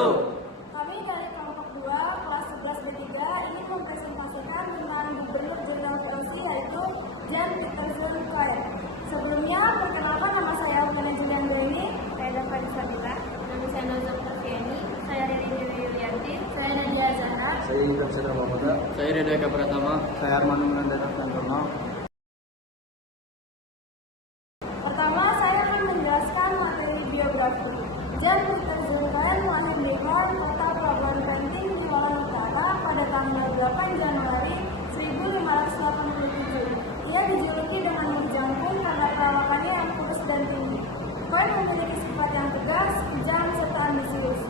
wabarakatuh. Kami dari kelompok 2 kelas 11 B3 ingin mempresentasikan tentang Gubernur Jenderal VOC yaitu Jan Pieter Koyen. Sebelumnya, perkenalkan nama saya Ugana Julian Breni, Saya Davan Sabila, nama saya Nazar Terfiani, saya Reni Dewi Yulianti, saya Nadia Zahra, Saya Indra Sedang Mamuda. Saya Ridho Eka Pratama. Saya Armando Menandana Santono. Pertama, saya akan menjelaskan materi biografi. Jan Pieter Koyen lahir di Hoorn, kota Pelabuhan Penting di Holland Utara pada tanggal 8 Januari 1587. Ia dijuluki dengan Mujangkung karena perawakannya yang kurus dan tinggi. Koyen memiliki sifat yang tegas, kejam, serta ambisius.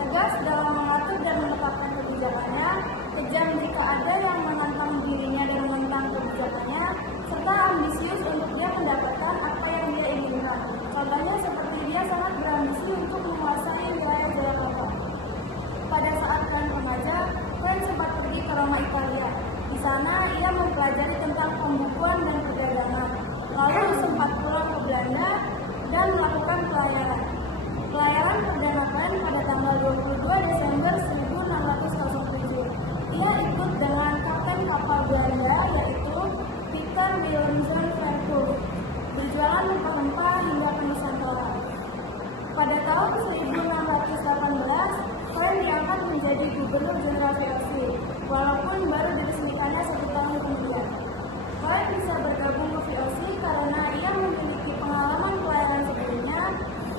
Tegas dalam mengatur dan menetapkan kebijakannya, kejam jika ada yang menantang dirinya dan menentang kebijakannya, serta ambisius untuk dia mendapatkan apa yang dia inginkan. Contohnya seperti dia sangat berambisi untuk menguasai wilayah Jakarta. Pada saat Koyen remaja, Koyen sempat pergi ke Roma, Italia. Di sana, ia mempelajari tentang pembukuan dan perdagangan. Lalu sempat pulang ke Belanda dan melakukan pelayaran. Pelayaran perdana Koyen pada tanggal 22 Desember 1607. Ia ikut dengan kapten kapal Belanda yaitu Pieter Willem Verhoeven berjualan rempah-rempah hingga ke Nusantara. Pada tahun 1618, Koyen diangkat menjadi Gubernur Jenderal VOC, walaupun baru diresmikannya 1 tahun kemudian. Koyen bisa bergabung ke VOC karena ia memiliki pengalaman pelayaran sebelumnya.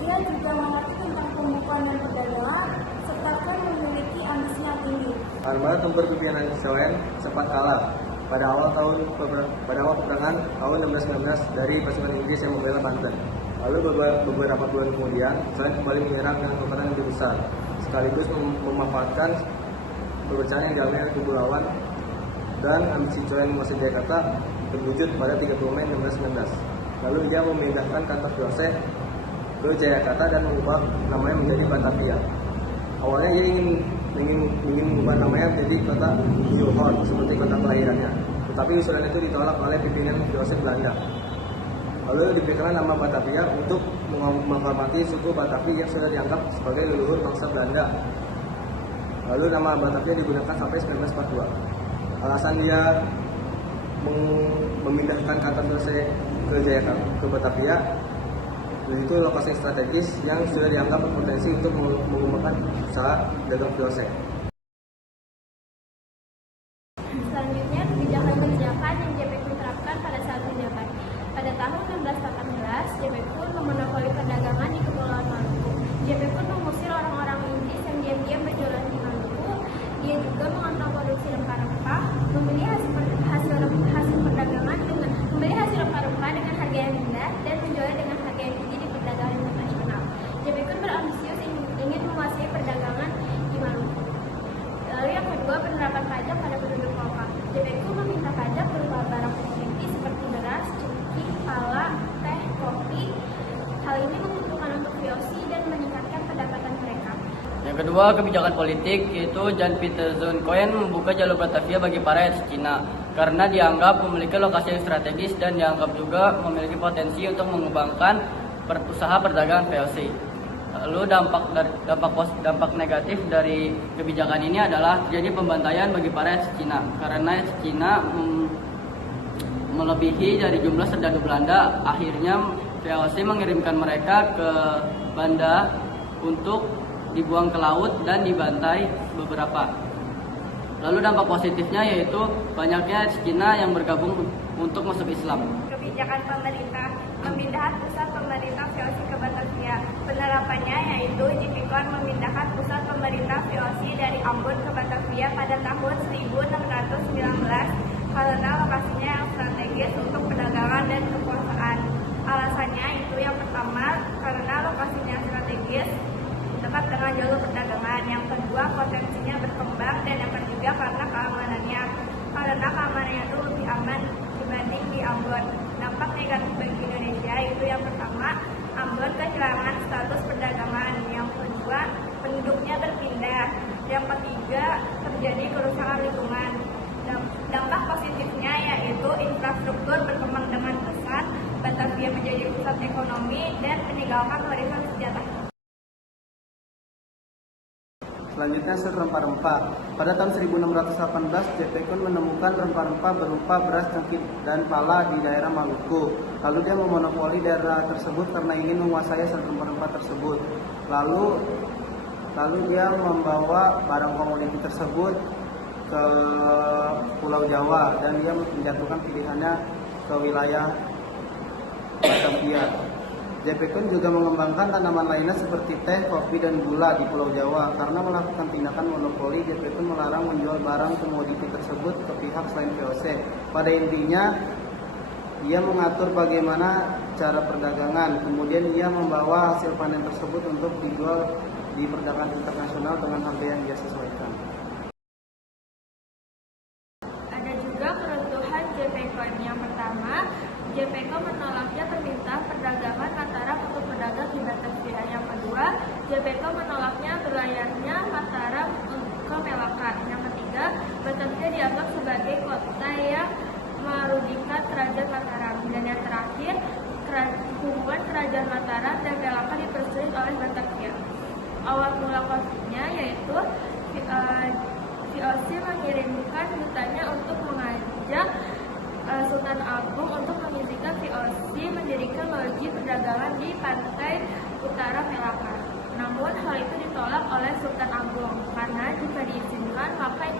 Ia juga mengerti tentang pembukuan dan perdagangan, serta Koyen memiliki ambisi yang tinggi. Armada tempur pimpinan Koyen sempat kalah pada awal peperangan tahun 1619 dari pasukan Inggris yang membela Banten. Lalu beberapa bulan kemudian, Koyen kembali menyerang dengan kekuatan yang lebih besar, sekaligus memanfaatkan perpecahan yang dialami oleh kubu lawan, dan ambisi Koyen menguasai Jakarta terwujud pada 30 Mei 1619. Lalu ia memindahkan kantor VOC ke Jakarta dan mengubah namanya menjadi Batavia. Awalnya ia ingin mengubah namanya menjadi kota New Hoorn seperti kota kelahirannya, tetapi usulan itu ditolak oleh pimpinan VOC Belanda. Lalu diberikan nama Batavia untuk menghormati suku Batavi yang sudah dianggap sebagai leluhur bangsa Belanda. Lalu nama Batavia digunakan sampai 1942. Alasan dia memindahkan kantor VOC ke Jakarta, ke Batavia, itu lokasi strategis yang sudah dianggap berpotensi untuk mengembangkan usaha dagang VOC. Selanjutnya, kebijakan-kebijakan yang JPQ terapkan pada saat menjabat. Pada tahun 1618, JPQ memonopoli perdagangan di Kepulauan Maluku. JPQ mengusir orang-orang Inggris yang diam-diam berjualan di Maluku. Dia juga mengontrol produksi rempah-rempah, membeli hasil rempah-rempah dengan harga yang rendah dan menjualnya dengan harga yang tinggi di perdagangan internasional. JPQ berambisius ingin menguasai perdagangan di Maluku. Lalu yang kedua, penerapan pajak pada penduduk lokal. JPQ meminta pajak berupa barang komoditi seperti beras, cengkeh, pala, teh, kopi. Hal ini menguntungkan untuk VOC dan meningkatkan pendapatan mereka. Yang kedua, kebijakan politik, yaitu Jan Pieter Koyen membuka jalur Batavia bagi para etnis Cina karena dianggap memiliki lokasi yang strategis dan dianggap juga memiliki potensi untuk mengembangkan usaha perdagangan VOC. Lalu dampak negatif dari kebijakan ini adalah terjadi pembantaian bagi para etnis Cina karena etnis Cina melebihi dari jumlah serdadu Belanda. Akhirnya VOC mengirimkan mereka ke Banda untuk dibuang ke laut dan dibantai beberapa. Lalu dampak positifnya yaitu banyaknya Cina yang bergabung untuk masuk Islam. Kebijakan pemerintah memindahkan pusat pemerintah VOC ke Batavia. Penerapannya yaitu JPQ memindahkan pusat pemerintah VOC dari Ambon ke Batavia pada tahun 1619 karena lokasinya yang strategis untuk perdagangan dan kekuasaan. Alasannya itu yang pertama karena lokasinya strategis dekat dengan jalur perdagangan, yang kedua potensinya berkembang, dan yang ketiga karena keamanannya itu lebih aman dibanding di Ambon. Dampak negatif bagi Indonesia itu yang pertama, Ambon kehilangan status perdagangan, yang kedua penduduknya berpindah, yang ketiga terjadi kerusakan lingkungan. Dampak positifnya yaitu infrastruktur berkembang dengan pesat, Batavia menjadi pusat ekonomi dan meninggalkan warisan sejarah. Selanjutnya sel rempah-rempah. Pada tahun 1618, J.P. Kuhn menemukan rempah-rempah berupa beras, cengkih, dan pala di daerah Maluku. Lalu dia memonopoli daerah tersebut karena ingin menguasai sel rempah-rempah tersebut. Lalu dia membawa barang komoditi tersebut ke Pulau Jawa dan dia menjatuhkan pilihannya ke wilayah Batavia. J.P. Kuhn juga mengembangkan tanaman lainnya seperti teh, kopi, dan gula di Pulau Jawa. Karena melakukan tindakan monopoli, J.P. Kuhn melarang menjual barang komoditi tersebut ke pihak selain VOC. Pada intinya, ia mengatur bagaimana cara perdagangan. Kemudian ia membawa hasil panen tersebut untuk dijual di perdagangan internasional dengan harga yang dia sesuaikan. Ada juga keruntuhan J.P. Kuhn. Yang pertama, J.P. Kuhn menolaknya permintaan perdagangan Mataram untuk pedagang di Batavia. Yang kedua, J.P. Kuhn menolaknya berlayarnya Mataram ke Melaka. Yang ketiga, Batavia dianggap sebagai kota yang merugikan Kerajaan Mataram. Dan yang terakhir, hubungan Kerajaan Mataram dan Melaka dipersulit oleh Batavia. Awal mula konfliknya yaitu VOC mengirimkan dutanya untuk mengajak Sultan Agung untuk mengizinkan VOC mendirikan loji perdagangan di pantai utara Melaka. Namun hal itu ditolak oleh Sultan Agung karena jika diizinkan maka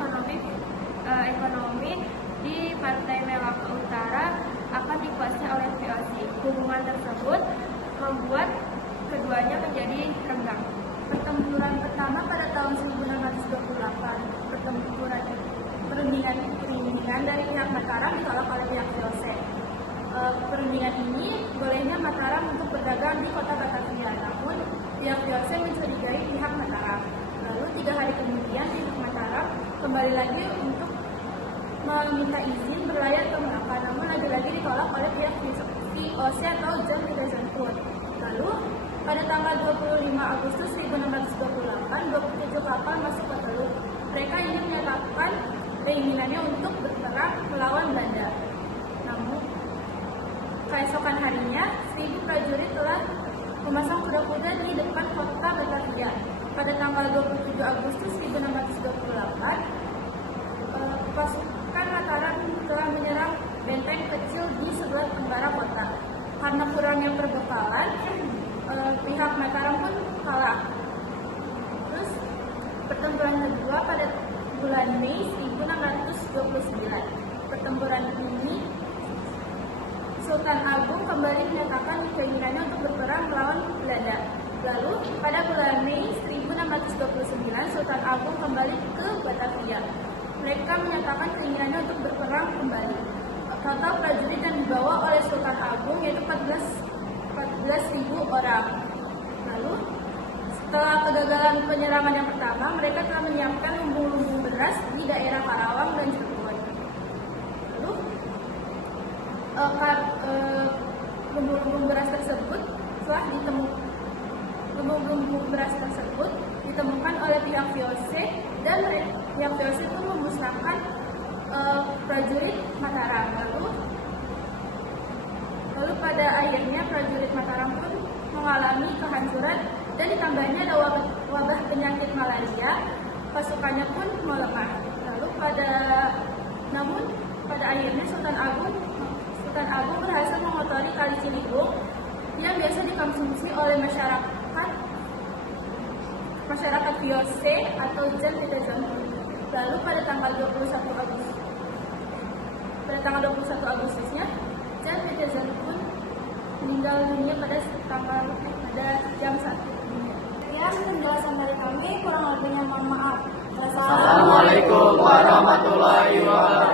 ekonomi di pantai Melaka Utara akan dikuasai oleh VOC. Hubungan tersebut membuat keduanya menjadi renggang. Pertempuran pertama pada tahun 1628, perundingan dari pihak Mataram ditolak oleh pihak VOC. Perundingan ini bolehnya Mataram untuk berdagang di kota Batavia, namun pihak VOC mencurigai pihak Mataram. Lalu 3 hari kemudian pihak Mataram kembali lagi untuk meminta izin berlayar ke Melaka, namun lagi-lagi ditolak oleh pihak VOC atau John Peterson Kuhn. Lalu pada tanggal 25 Agustus 1628, 27 kapal masuk ke Teluk. Mereka ingin menyatakan keinginannya untuk berperang melawan Belanda. Namun, keesokan harinya, 1000 prajurit telah memasang kuda-kuda di depan kota Batavia. Pada tanggal 27 Agustus 1628, pasukan Mataram telah menyerang benteng kecil di sebelah tenggara kota. Karena kurangnya perbekalan, pihak Mataram pun kalah. Terus pertempuran kedua pada bulan Mei 1629. Pertempuran ini Sultan Agung kembali menyatakan keinginannya untuk berperang melawan Belanda. Lalu pada bulan Mei 1629 Sultan Agung kembali ke Batavia. Mereka menyatakan keinginannya untuk berperang kembali. Total prajurit yang dibawa oleh Sultan Agung yaitu 14.000 orang. Lalu, setelah kegagalan penyerangan yang pertama, mereka telah menyiapkan lumbung-lumbung beras di daerah Karawang dan Cirebon. Lalu, lumbung-lumbung beras tersebut ditemukan oleh pihak VOC dan pihak VOC pun memusnahkan prajurit Mataram. Lalu pada akhirnya prajurit Mataram pun mengalami kehancuran dan ditambahnya ada wabah penyakit malaria, pasukannya pun melemah. Namun pada akhirnya Sultan Agung berhasil mengotori Kali Ciliwung yang biasa dikonsumsi oleh masyarakat VOC atau John Peterson. Lalu pada tanggal 21 Agustusnya John Peterson pun meninggal dunia pada jam 1. Sekian penjelasan dari kami, kurang lebihnya mohon maaf. Assalamualaikum warahmatullahi wabarakatuh.